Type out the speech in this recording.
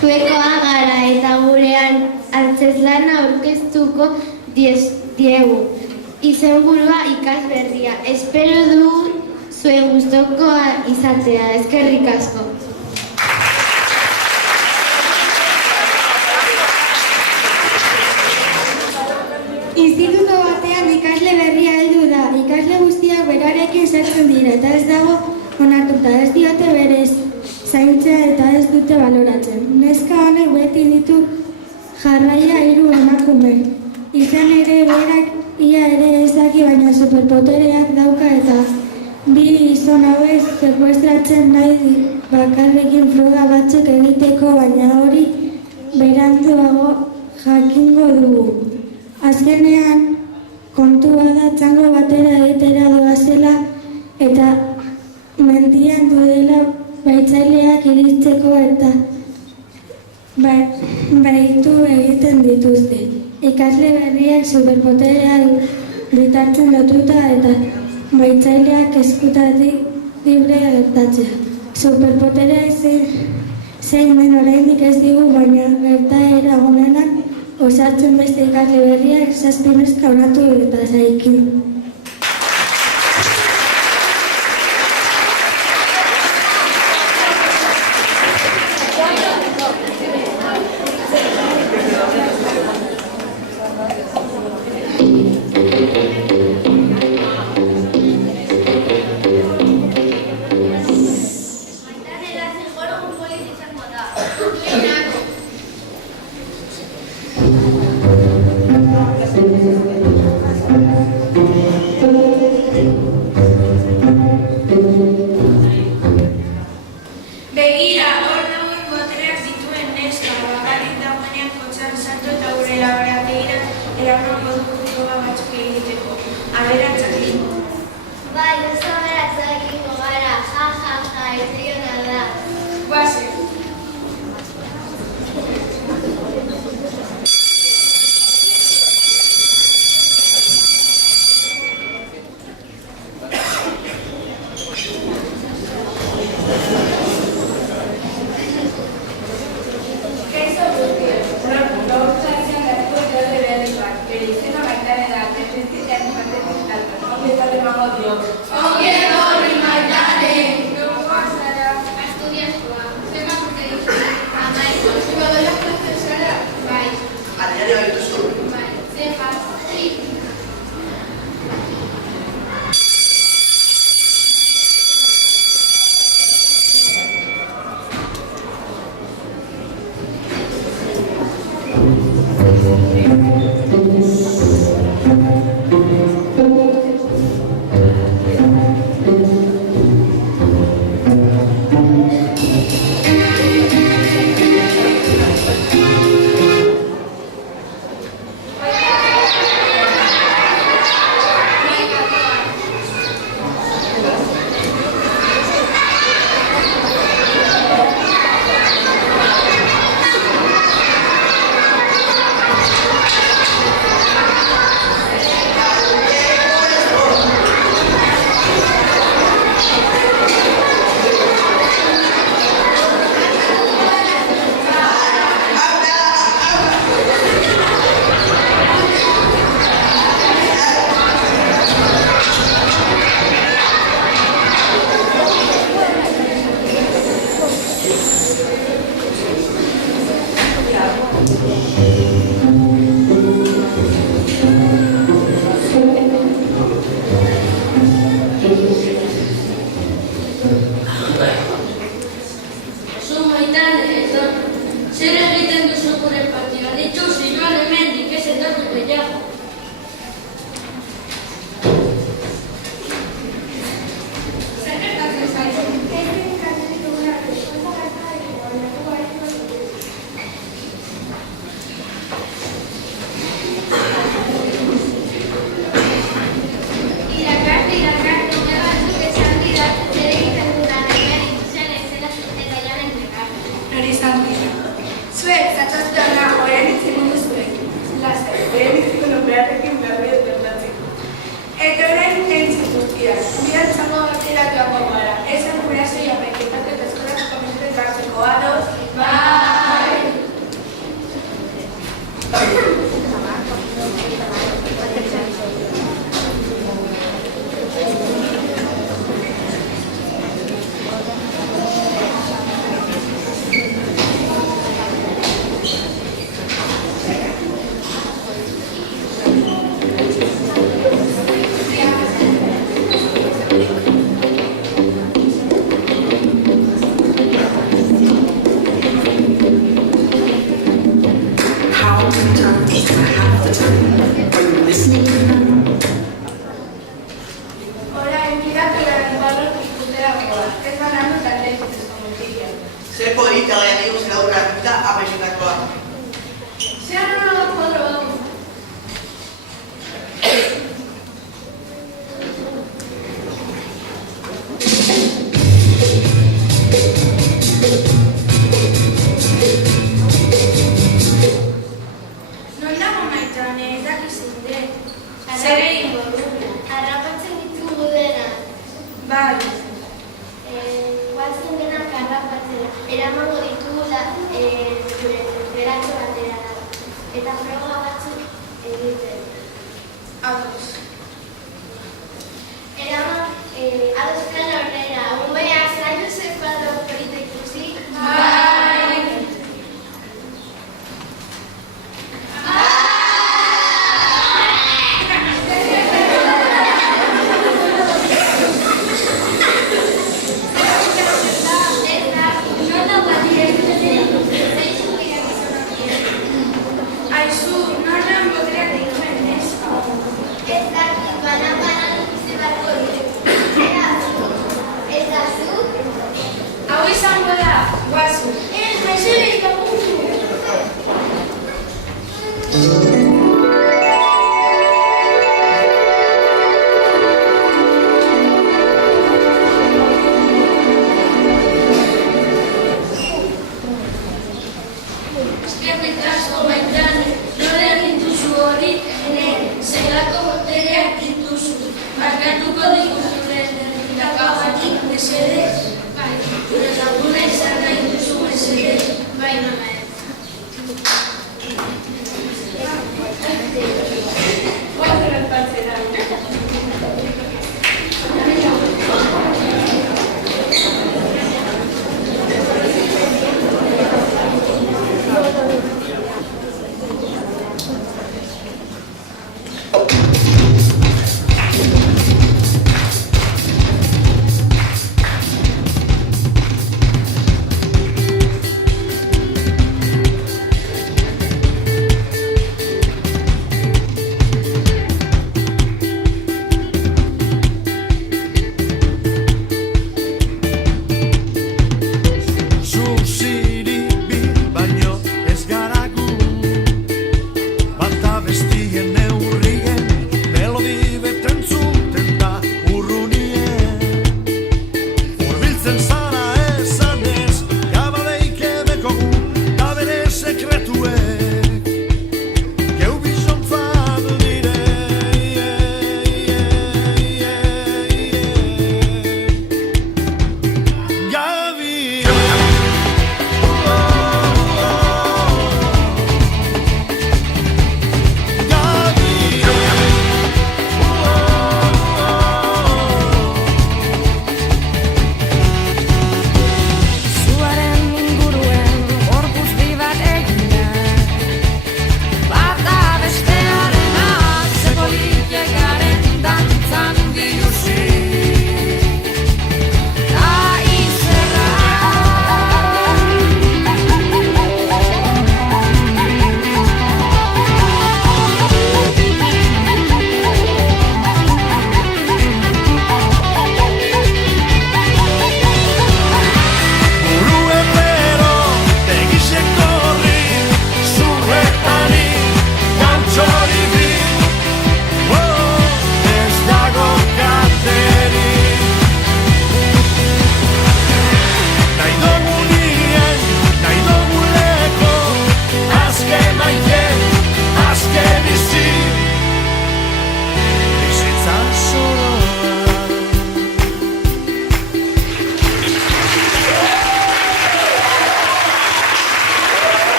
Zuekoa gara eta gurean antzezlana aurkeztuko diegu. Izenburua ikasberria. Espero du zuen gustokoa izatea. Eskerrik asko. Instituto batean ikasle berria heldu da. Ikasle guztiak berarekin sartzen dira eta ez dago onartuta. Ez diote berez zaintzea eta ez dute baloratzen. Neska honek beti ditu jarraia 3 emakume. Izan ere berak ia ere ez daki baina superpotereak dauka eta 2 gizon hauek sekuestratzen nahi bakarrekin froga batzuk egiteko, baina hori beranduago jakingo dugu. Azkenean kontua da txango batera egitera doazela eta mendian duela baitzaileak iristeko eta baitu egiten dituzte. Ikasle berriak superpotereak bitartzen lotuta eta baitzaileak eskutatik libre gertatzea. Superpotereak zein den oraindik ez digu, baina gertaera honenak osartzen beste ikasle berriak 7 neska onartu eta zaikin. Zer egingo dugu? Harrapatzen ditugu denak. Bai. Guazen denak harrapatzera. Eramango ditugula gure beratxo batera. Eta froga batzuk egiten. Ados. Eraman, ados kala horrela,